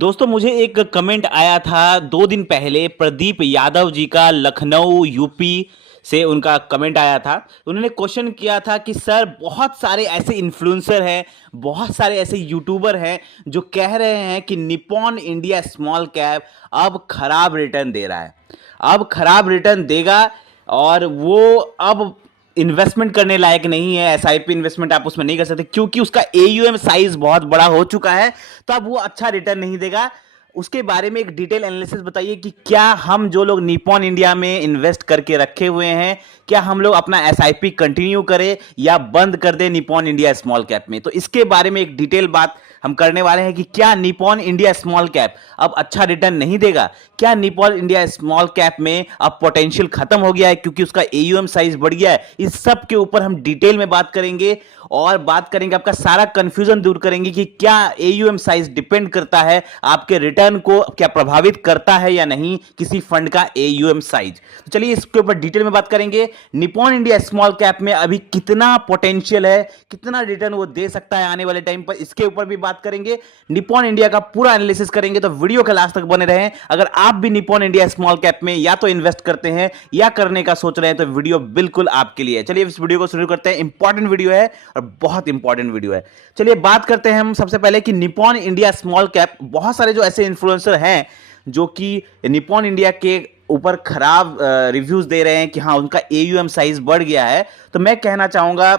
दोस्तों मुझे एक कमेंट आया था 2 दिन पहले प्रदीप यादव जी का लखनऊ यूपी से उनका कमेंट आया था। उन्होंने क्वेश्चन किया था कि सर बहुत सारे ऐसे इन्फ्लुएंसर हैं, बहुत सारे ऐसे यूट्यूबर हैं जो कह रहे हैं कि निप्पॉन इंडिया स्मॉल कैप अब खराब रिटर्न दे रहा है, अब खराब रिटर्न देगा और वो अब इन्वेस्टमेंट करने लायक नहीं है। एसआईपी इन्वेस्टमेंट आप उसमें नहीं कर सकते क्योंकि उसका एयूएम साइज बहुत बड़ा हो चुका है, तो अब वो अच्छा रिटर्न नहीं देगा। उसके बारे में एक डिटेल एनालिसिस बताइए कि क्या हम जो लोग निप्पॉन इंडिया में इन्वेस्ट करके रखे हुए हैं, क्या हम लोग अपना एसआईपी कंटिन्यू करें या बंद कर दें निप्पॉन इंडिया स्मॉल कैप में। तो इसके बारे में एक डिटेल बात हम करने वाले हैं कि क्या निप्पॉन इंडिया स्मॉल कैप अब अच्छा रिटर्न नहीं देगा, क्या निप्पॉन इंडिया स्मॉल कैप में अब पोटेंशियल खत्म हो गया है क्योंकि उसका एयूएम साइज बढ़ गया है। इस सब के ऊपर हम डिटेल में बात करेंगे और बात करेंगे, आपका सारा कंफ्यूजन दूर करेंगे कि क्या एयूएम साइज डिपेंड करता है आपके रिटर्न को, क्या प्रभावित करता है या नहीं किसी फंड का एयूएम साइज। तो चलिए इसके ऊपर डिटेल में बात करेंगे। निप्पॉन इंडिया स्मॉल कैप में अभी कितना पोटेंशियल है, कितना रिटर्न वो दे सकता है आने वाले टाइम पर, इसके ऊपर भी बात करेंगे। निप्पॉन इंडिया का पूरा एनालिसिस करेंगे, तो वीडियो के लास्ट तक बने रहें। अगर आप भी निप्पॉन इंडिया स्मॉल कैप में या तो इन्वेस्ट करते हैं या करने का सोच रहे हैं तो वीडियो बिल्कुल आपके लिए है। चलिए इस वीडियो को शुरू करते हैं। इंपॉर्टेंट वीडियो है और बहुत इंपॉर्टेंट वीडियो है। चलिए बात करते हैं हम सबसे पहले कि निप्पॉन इंडिया स्मॉल कैप, बहुत सारे जो ऐसे इन्फ्लुएंसर हैं जो कि निप्पॉन इंडिया के ऊपर खराब रिव्यूज दे रहे हैं कि हाँ उनका एयूएम साइज बढ़ गया है, तो मैं कहना चाहूंगा,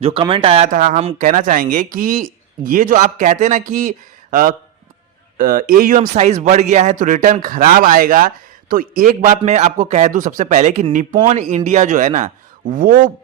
जो कमेंट आया था हम कहना चाहेंगे कि ये जो आप कहते हैं ना कि एयूएम साइज बढ़ गया है तो रिटर्न खराब आएगा, तो एक बात मैं आपको कह दूं सबसे पहले कि निप्पॉन इंडिया जो है ना वो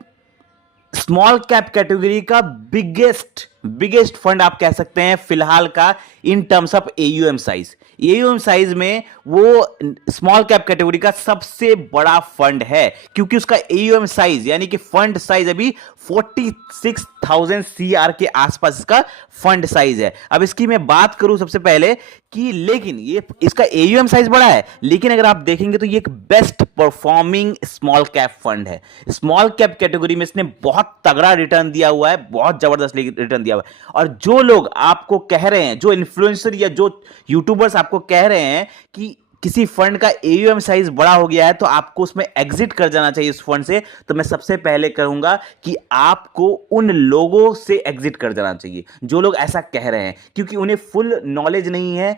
स्मॉल कैप कैटेगरी का बिगेस्ट फंड आप कह सकते हैं फिलहाल का, in terms of AUM size. AUM size में वो स्मॉल कैप कैटेगरी का सबसे बड़ा फंड है क्योंकि उसका एयूएम साइज यानी कि फंड साइज अभी 46,000 सीआर के आसपास इसका फंड साइज है। अब इसकी मैं बात करूं सबसे पहले कि लेकिन ये इसका एयूएम साइज बड़ा है, लेकिन अगर आप देखेंगे तो ये एक best performing small cap fund है। स्मॉल कैप कैटेगरी में इसने बहुत तगड़ा रिटर्न दिया हुआ है, बहुत जबरदस्त रिटर्न दिया हुआ है। और जो लोग आपको कह रहे हैं, जो इन्फ्लुएंसर या जो यूट्यूबर्स आपको कह रहे हैं कि किसी फंड का एयूएम साइज बड़ा हो गया है तो आपको उसमें एग्जिट कर जाना चाहिए उस फंड से, तो मैं सबसे पहले कहूंगा कि आपको उन लोगों से एग्जिट कर जाना चाहिए जो लोग ऐसा कह रहे हैं, क्योंकि उन्हें फुल नॉलेज नहीं है,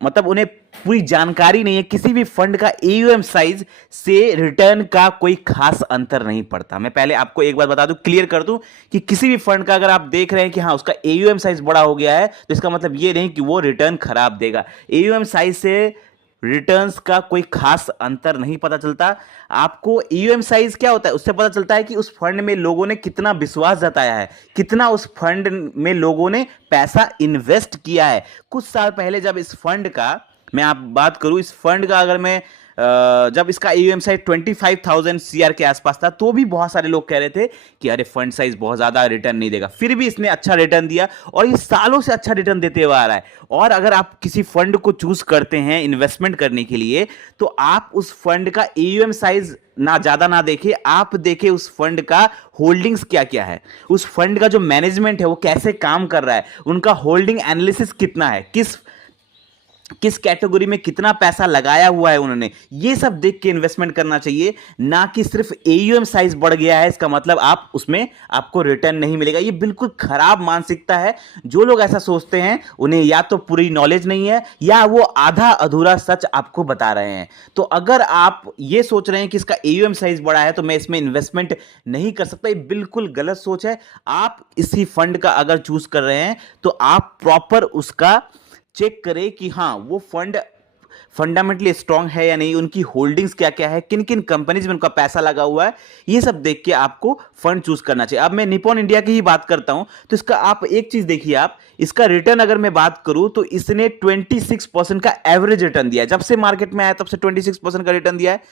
मतलब उन्हें पूरी जानकारी नहीं है। किसी भी फंड का एयूएम साइज से रिटर्न का कोई खास अंतर नहीं पड़ता। मैं पहले आपको एक बात बता दूं, क्लियर कर दूं कि किसी भी फंड का अगर आप देख रहे हैं कि हाँ उसका एयूएम साइज बड़ा हो गया है तो इसका मतलब ये नहीं कि वो रिटर्न खराब देगा। एयूएम साइज से रिटर्न्स का कोई खास अंतर नहीं पता चलता। आपको ईयूएम साइज क्या होता है उससे पता चलता है कि उस फंड में लोगों ने कितना विश्वास जताया है, कितना उस फंड में लोगों ने पैसा इन्वेस्ट किया है। कुछ साल पहले जब इस फंड का मैं आप बात करूं, इस फंड का अगर मैं जब इसका ईयूएम साइज 25,000 सीआर के आसपास था तो भी बहुत सारे लोग कह रहे थे कि अरे फंड साइज बहुत ज्यादा रिटर्न नहीं देगा, फिर भी इसने अच्छा रिटर्न दिया और ये सालों से अच्छा रिटर्न देते हुए आ रहा है। और अगर आप किसी फंड को चूज करते हैं इन्वेस्टमेंट करने के लिए तो आप उस फंड का ईयूएम साइज ना ज्यादा ना देखें, आप देखें उस फंड का होल्डिंग्स क्या क्या है, उस फंड का जो मैनेजमेंट है वो कैसे काम कर रहा है, उनका होल्डिंग एनालिसिस कितना है, किस कैटेगरी में कितना पैसा लगाया हुआ है उन्होंने, ये सब देख के इन्वेस्टमेंट करना चाहिए। ना कि सिर्फ एयूएम साइज बढ़ गया है इसका मतलब आप उसमें आपको रिटर्न नहीं मिलेगा। ये बिल्कुल खराब मानसिकता है। जो लोग ऐसा सोचते हैं उन्हें या तो पूरी नॉलेज नहीं है या वो आधा अधूरा सच आपको बता रहे हैं। तो अगर आप ये सोच रहे हैं कि इसका एयूएम साइज बड़ा है तो मैं इसमें इन्वेस्टमेंट नहीं कर सकता, ये बिल्कुल गलत सोच है। आप इसी फंड का अगर चूज कर रहे हैं तो आप प्रॉपर उसका चेक करें कि हाँ वो फंड फंडामेंटली स्ट्रांग है या नहीं, उनकी होल्डिंग्स क्या क्या है, किन किन कंपनीज में उनका पैसा लगा हुआ है, ये सब देख के आपको फंड चूज करना चाहिए। अब मैं निप्पॉन इंडिया की ही बात करता हूं तो इसका आप एक चीज देखिए, आप इसका रिटर्न अगर मैं बात करूं तो इसने 26% का एवरेज रिटर्न दिया है। जब से मार्केट में आया तब से 26% का रिटर्न दिया है।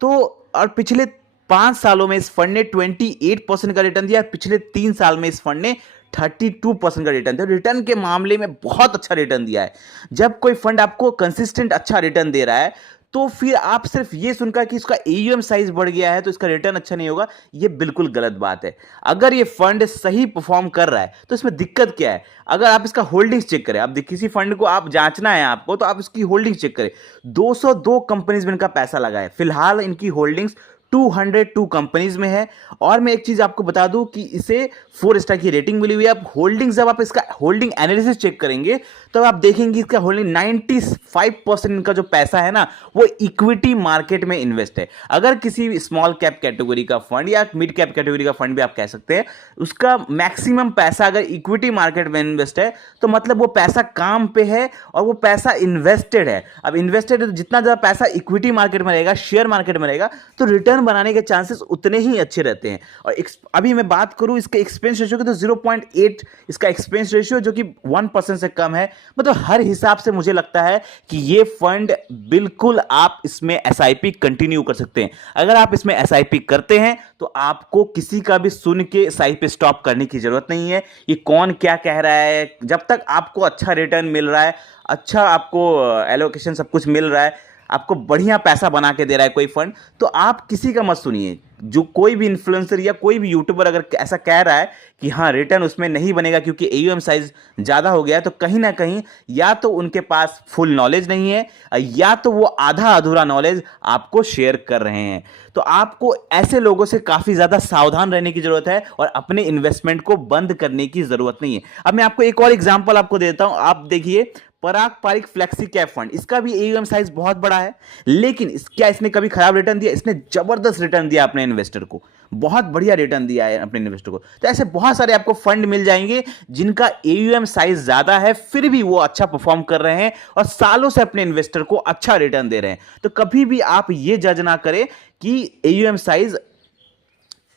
तो और पिछले 5 सालों में इस फंड ने 28% का रिटर्न दिया, पिछले 3 साल में इस फंड ने 32% का रिटर्न दिया। रिटर्न के मामले में बहुत अच्छा रिटर्न दिया है। जब कोई फंड आपको कंसिस्टेंट अच्छा रिटर्न दे रहा है तो फिर आप सिर्फ ये सुनकर कि इसका AUM साइज बढ़ गया है तो इसका रिटर्न अच्छा नहीं होगा, ये बिल्कुल गलत बात है। अगर ये फंड सही परफॉर्म कर रहा है तो इसमें दिक्कत क्या है? अगर आप इसका होल्डिंग्स चेक करें, आप किसी फंड को आप जांचना है आपको, तो आप इसकी होल्डिंग्स चेक करें। 202 कंपनीज में इनका पैसा लगा है। फिलहाल इनकी होल्डिंग्स 202 कंपनीज में है। और मैं एक चीज आपको बता दूं कि इसे 4 स्टार की रेटिंग मिली हुई है। अब होल्डिंग्स, जब आप इसका होल्डिंग एनालिसिस चेक करेंगे तो आप देखेंगे इसका होल्डिंग 95% इनका जो पैसा है ना वो इक्विटी मार्केट में इन्वेस्ट है। अगर किसी स्मॉल कैप कैटेगरी का फंड या मिड कैप कैटेगरी का फंड भी आप कह सकते हैं, उसका मैक्सिमम पैसा अगर इक्विटी मार्केट में इन्वेस्ट है तो मतलब वो पैसा काम पे है और वो पैसा इन्वेस्टेड है। अब इन्वेस्टेड है तो जितना ज़्यादा पैसा इक्विटी मार्केट में रहेगा, शेयर मार्केट में रहेगा, तो रिटर्न बनाने के चांसेस उतने ही अच्छे रहते हैं। और अभी मैं बात करूं इसके एक्सपेंस रेशियो की तो 0.8 इसका एक्सपेंस रेशियो, जो कि 1% से कम है। मतलब हर हिसाब से मुझे लगता है कि ये फंड बिल्कुल आप इसमें SIP कंटिन्यू कर सकते हैं। अगर आप इसमें SIP करते हैं तो आपको किसी का भी सुन के SIP स्टॉप करने की जरूरत नहीं है। ये कौन क्या कह रहा है, जब तक आपको अच्छा रिटर्न मिल रहा है, अच्छा आपको एलोकेशन सब कुछ मिल रहा है, आपको बढ़िया पैसा बना के दे रहा है कोई फंड, तो आप किसी का मत सुनिए। जो कोई भी इन्फ्लुएंसर या कोई भी यूट्यूबर अगर ऐसा कह रहा है कि हाँ रिटर्न उसमें नहीं बनेगा क्योंकि AUM साइज ज़्यादा हो गया है, तो कहीं ना कहीं या तो उनके पास फुल नॉलेज नहीं है या तो वो आधा अधूरा नॉलेज आपको शेयर कर रहे हैं। तो आपको ऐसे लोगों से काफ़ी ज़्यादा सावधान रहने की ज़रूरत है और अपने इन्वेस्टमेंट को बंद करने की ज़रूरत नहीं है। अब मैं आपको एक और एग्जाम्पल आपको देता हूँ। आप देखिए पराग पारिक फ्लेक्सी कैप फंड, इसका भी AUM साइज बहुत बड़ा है, लेकिन क्या इसने कभी खराब रिटर्न दिया? इसने जबरदस्त रिटर्न दिया अपने इन्वेस्टर को, बहुत बढ़िया रिटर्न दिया है अपने इन्वेस्टर को। तो ऐसे बहुत सारे आपको फंड मिल जाएंगे जिनका AUM साइज ज्यादा है, फिर भी वो अच्छा परफॉर्म कर रहे हैं और सालों से अपने इन्वेस्टर को अच्छा रिटर्न दे रहे हैं। तो कभी भी आप ये जज ना करें कि AUM साइज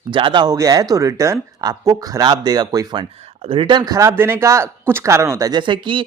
ज्यादा हो गया है तो रिटर्न आपको खराब देगा कोई फंड। रिटर्न खराब देने का कुछ कारण होता है, जैसे कि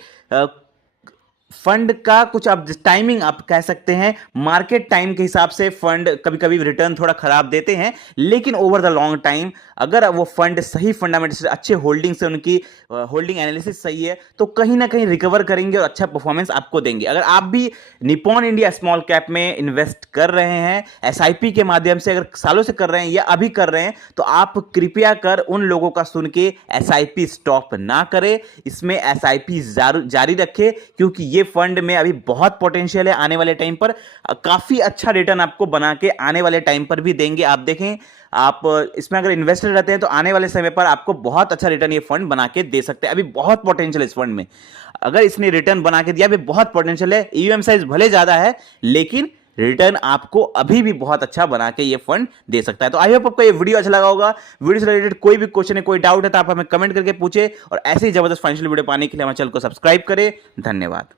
फंड का कुछ आप टाइमिंग आप कह सकते हैं, मार्केट टाइम के हिसाब से फंड कभी कभी रिटर्न थोड़ा खराब देते हैं, लेकिन ओवर द लॉन्ग टाइम अगर वो फंड सही फंडामेंटल से, अच्छे होल्डिंग से, उनकी होल्डिंग एनालिसिस सही है, तो कहीं ना कहीं रिकवर करेंगे और अच्छा परफॉर्मेंस आपको देंगे। अगर आप भी निपॉन इंडिया स्मॉल कैप में इन्वेस्ट कर रहे हैं SIP के माध्यम से, अगर सालों से कर रहे हैं या अभी कर रहे हैं, तो आप कृपया कर उन लोगों का सुन के SIP स्टॉप ना करें, इसमें SIP जारी रखें, क्योंकि ये फंड में अभी बहुत पोटेंशियल है। आने वाले टाइम पर काफी अच्छा रिटर्न आपको बना के आने वाले टाइम पर भी देंगे। आप देखें, आप इसमें अगर इन्वेस्टर रहते हैं तो आने वाले समय पर आपको बहुत अच्छा रिटर्न ये फंड बना के दे सकते हैं। अभी बहुत पोटेंशियल है इस फंड में, अगर इसने रिटर्न बना के दिया, अभी बहुत पोटेंशियल है। AUM साइज भले ज्यादा है लेकिन रिटर्न आपको अभी भी बहुत अच्छा बना के ये फंड दे सकता है। तो आई होप आपको ये वीडियो अच्छा लगा होगा। वीडियो से रिलेटेड कोई भी क्वेश्चन है, कोई डाउट है, तो आप हमें कमेंट करके पूछे और ऐसे ही जबरदस्त फाइनेंशियल वीडियो पाने के लिए हमारे चैनल को सब्सक्राइब करें। धन्यवाद।